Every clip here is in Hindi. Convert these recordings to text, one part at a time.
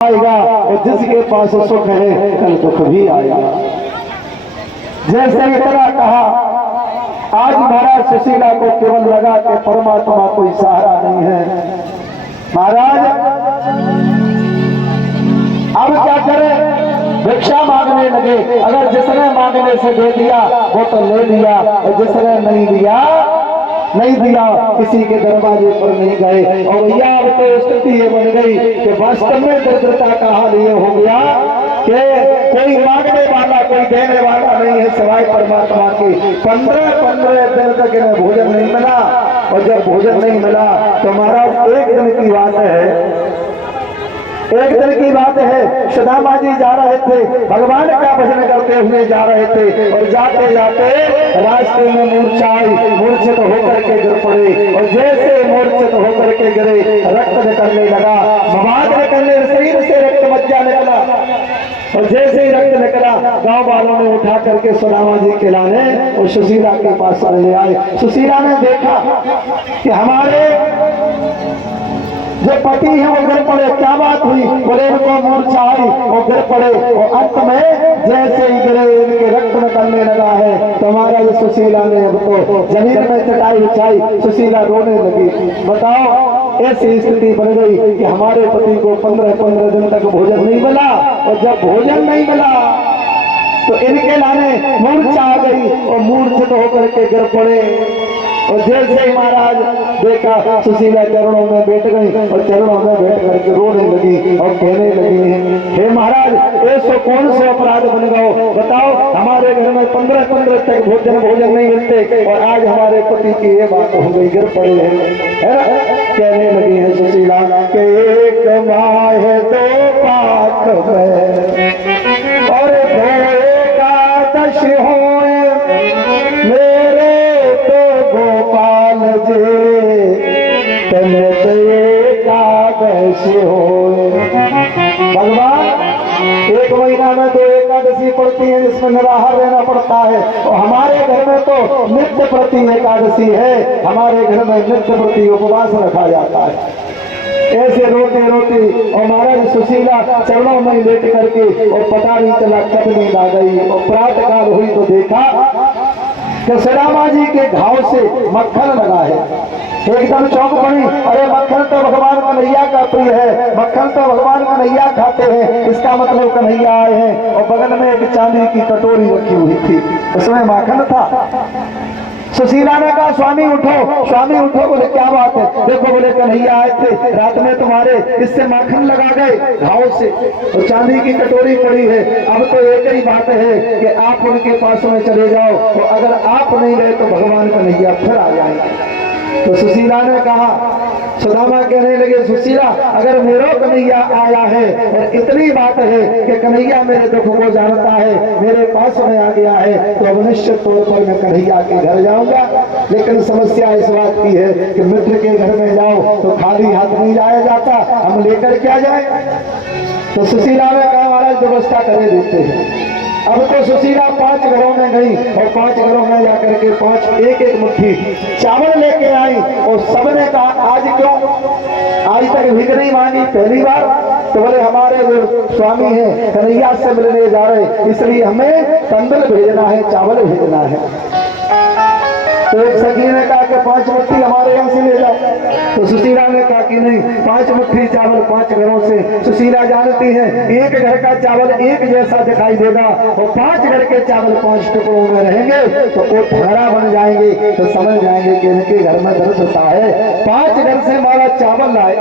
आएगा और जिसके पास सुख है कल दुख भी आएगा। जैसे इतना कहा, आज महाराज सुशीला को केवल लगा कि परमात्मा कोई सहारा नहीं है। महाराज अब क्या करें, भिक्षा मांगने लगे। अगर जिसने मांगने से दे दिया वो तो ले लिया, और जिसने नहीं दिया किसी के दरवाजे पर नहीं गए। और भैया अब तो स्थिति ये बन गई कि वास्तव में दरिद्रता का हाल ये हो गया कि कोई मांगने वाला कोई देने वाला नहीं है सिवाय परमात्मा के। 15 दिन तक इन्हें भोजन नहीं मिला, और जब भोजन नहीं मिला तो महाराज एक दिन की बात है सुदामा जी जा रहे थे, भगवान का भजन करते हुए जा रहे थे, और जाते जाते रास्ते में मूर्छित होकर के गिर पड़े। और जैसे मूर्छित होकर के गिरे रक्त निकलने लगा, मवाद निकलने, शरीर से रक्त मज्जा निकला। और जैसे ही रक्त निकला गांव वालों ने उठा करके सुदामा जी के लाने और सुशीला के पास ले आए। सुशीला ने देखा कि हमारे जो पति है वो गिर पड़े। क्या बात हुई? बोले इनको मूर्छा आई और गिर पड़े, और अंत में जैसे ही गिरे इनके रक्त निकलने लगा है। तो हमारा जो सुशीला ने अब तो जमीन में चटाई बिछाई, सुशीला रोने लगी। बताओ ऐसी स्थिति बन गई कि हमारे पति को 15 दिन तक भोजन नहीं मिला, और जब भोजन नहीं मिला तो इनके लाने मूर्छा आ गई और मूर्छित होकर के गिर पड़े। और जैसे ही महाराज देखा सुशीला चरणों में बैठ गई, और चरणों में बैठ करके रोने लगी और कहने लगी, हे महाराज ऐसा कौन से अपराध बन गए? बताओ हमारे घर में 15 तक भोजन नहीं मिलते, और आज हमारे पति की ये बात हो गई, गिर पड़े हैं। कहने लगी है सुशीला के एक माह दो पाक में और एकादश हो मेरे तो गोपाल जी तने तो एकादश हो। भगवान एक महीना में 2 एकादशी पड़ती है जिसमें निराहार रहना पड़ता है, और हमारे घर में तो नित्य प्रति एकादशी है। हमारे घर में नित्य प्रति उपवास रखा जाता है। ऐसे रोते और महाराज सुशीला चरणों में लेट करके, और पता नहीं चला कब नींद आ गई। और प्रातः काल हुई तो देखा कि सुदामा जी के घाव से मक्खन लगा है। एकदम चौंक पड़ी, अरे मक्खन तो भगवान कन्हैया का प्रिय है, मक्खन तो भगवान कन्हैया खाते हैं, इसका मतलब कन्हैया आए हैं। और बगल में एक चांदी की कटोरी रखी हुई थी, उसमें माखन था। सुशीला ने कहा स्वामी उठो। बोले क्या बात है? देखो बोले कन्हैया आए थे, रात में तुम्हारे इससे माखन लगा गए घाव से, और चांदी की कटोरी पड़ी है। अब तो एक ही बात है कि आप उनके पास में चले जाओ, और अगर आप नहीं गए तो भगवान कन्हैया फिर आ जाएंगे। तो सुशीला ने कहा, सुदामा कहने लगे सुशीला अगर मेरा कन्हैया आया है और इतनी बात है कि कन्हैया मेरे दुख को जानता है, मेरे पास में आ गया है, तो अब निश्चित तौर पर मैं कन्हैया के घर जाऊंगा। लेकिन समस्या इस बात की है कि मित्र के घर में जाओ तो खाली हाथ नहीं जाया जाता, हम लेकर क्या जाए? तो सुशीला ने कहा महाराज व्यवस्था करे देते हैं। अब तो सुशीला 5 घरों में गई, और 5 घरों में जाकर के 5 एक मुट्ठी चावल लेके आई, और सबने कहा आज क्यों? आज तक भीख नहीं मांगी, पहली बार। तो बोले हमारे जो स्वामी हैं कन्हैया से मिलने जा रहे, इसलिए हमें तंदुल भेजना है, चावल भेजना है। तो एक सखी ने कहा कि 5 मुट्ठी हमारे यहाँ से ले जाओ। तो सुशीला ने कहा कि नहीं, 5 मुट्ठी चावल 5 घरों से। सुशीला जानती है एक घर का चावल एक जैसा दिखाई देगा, और 5 घर के चावल 5 टुकड़ों में रहेंगे तो वो धारा बन जाएंगे, तो समझ जाएंगे कि इनके घर में दर्द होता है। 5 घर से हमारा चावल लाए,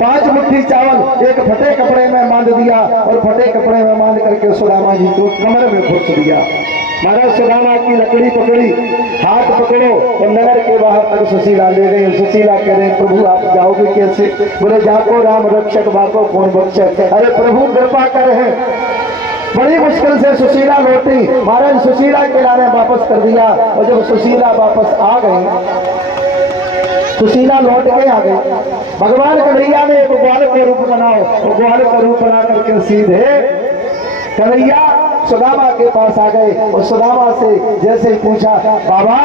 5 मुट्ठी चावल एक फटे कपड़े में बांध दिया, और फटे कपड़े में बांध करके सुदामा जी को कमर में घुस दिया। महाराज सुदामा की लकड़ी पकड़ी, हाथ पकड़ो, और नगर के बाहर तक सुशीला ले गई। सुशीला कह रहे प्रभु आप जाओगे कैसे? बोले जाको राम रक्षक बाको कौन बख्शक। अरे प्रभु कृपा करे हैं। बड़ी मुश्किल से सुशीला लौटी, महाराज सुशीला के लाने वापस कर दिया। और जब सुशीला वापस आ गई, सुशीला लौट के आ गई, भगवान कन्हैया ने एक ग्वाल का रूप बनाओ, और ग्वाल का रूप बना करके सीधे कन्हैया सुदामा के पास आ गए। और सुदामा से जैसे ही पूछा बाबा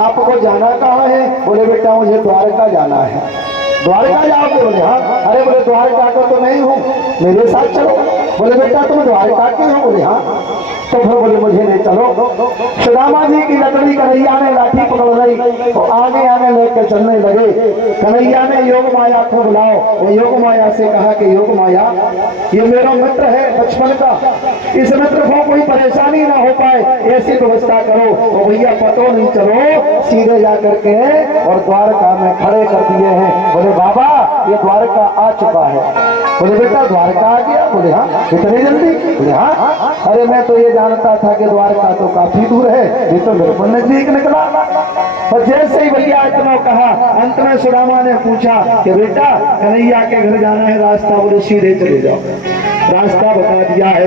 आपको जाना कहाँ है? बोले बेटा मुझे द्वारका जाना है। द्वारका जाओगे? बोले हाँ। अरे बोले द्वारका का तो नहीं हूँ, मेरे साथ चलो। बोले बेटा तुम द्वारका के हो? बोले हाँ। तो फिर बोले मुझे नहीं चलो। सुदामा जी की लकड़ी कन्हैया ने लाठी पकड़ रही तो आगे आगे लेकर चलने लगे। कन्हैया ने योग माया को बुलाओ। वो योग माया से कहा कि योग माया, ये मेरा मित्र है बचपन का, इस मित्र को कोई परेशानी ना हो पाए ऐसी व्यवस्था करो। तो भैया पतो नहीं चलो, सीधे जाकर के और द्वारका में खड़े कर दिए हैं। बोले बाबा ये द्वारका आ चुका है। बोले बेटा द्वारका आ गया? बोले हाँ। इतनी जल्दी? बोले हाँ। अरे मैं तो ये जानता था कि द्वारका तो काफी दूर है, ये तो बिल्कुल नजदीक निकला। और जैसे ही भैया इतना कहा, अंत में सुदामा ने पूछा कि बेटा कन्हैया के घर जाना है, रास्ता? बोले सीधे चले जाओ। रास्ता बता दिया है।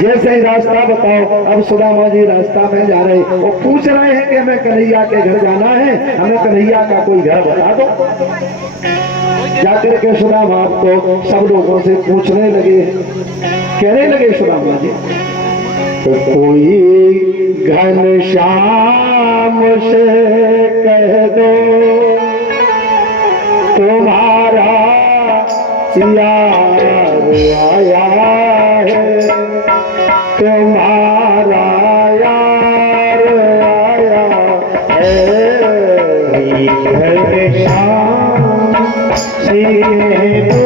जैसे ही रास्ता बताओ, अब सुदामा जी रास्ता में जा रहे, वो पूछ रहे हैं कि हमें कन्हैया के घर जाना है, हमें कन्हैया का कोई घर बता दो। जाकर के सुदामा आपको सब लोगों से पूछने लगे, कहने लगे सुदामा जी तो कोई घनश्याम से कह दो तुम्हारा यार आया है, तुम्हारा यार आया है। घनश्याम से दो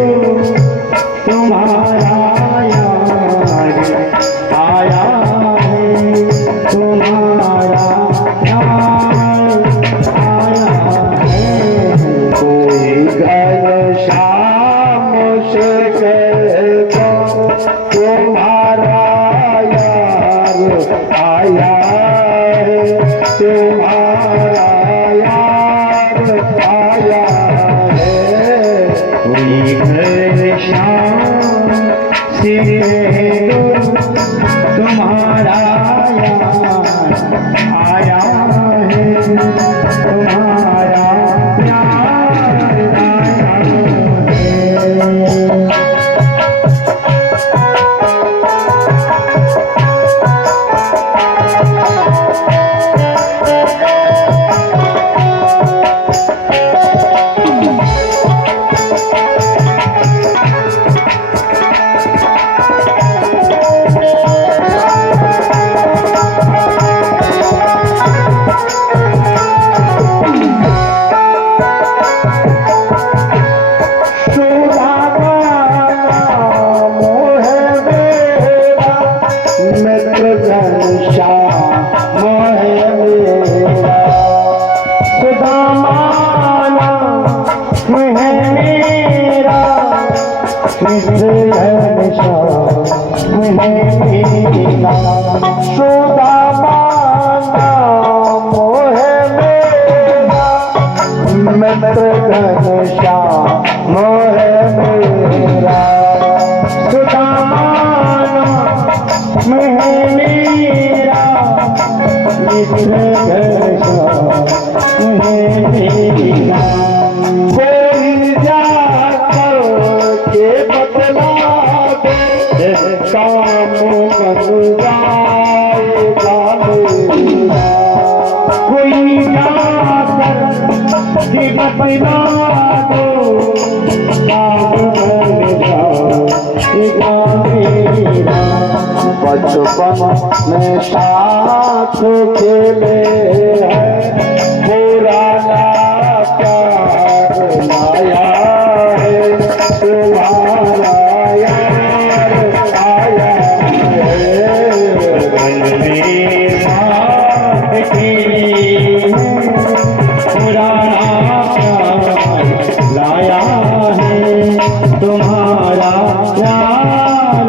तुम्हारा यार आया है, तुम्हारा यार आया है। कोई घनश्याम से कह दो तुम्हारा यार आया है, तुम्हारा यार आया है। कोई घनश्याम से कह दो तुम्हारा यार आया है, तुम्हारा यार आया है। बचपन में साथ खेले हैं, पुराना प्यार लाया है, तुम्हारा यार आया है। रंगली बात की पुराना प्यार लाया है, तुम्हारा प्यार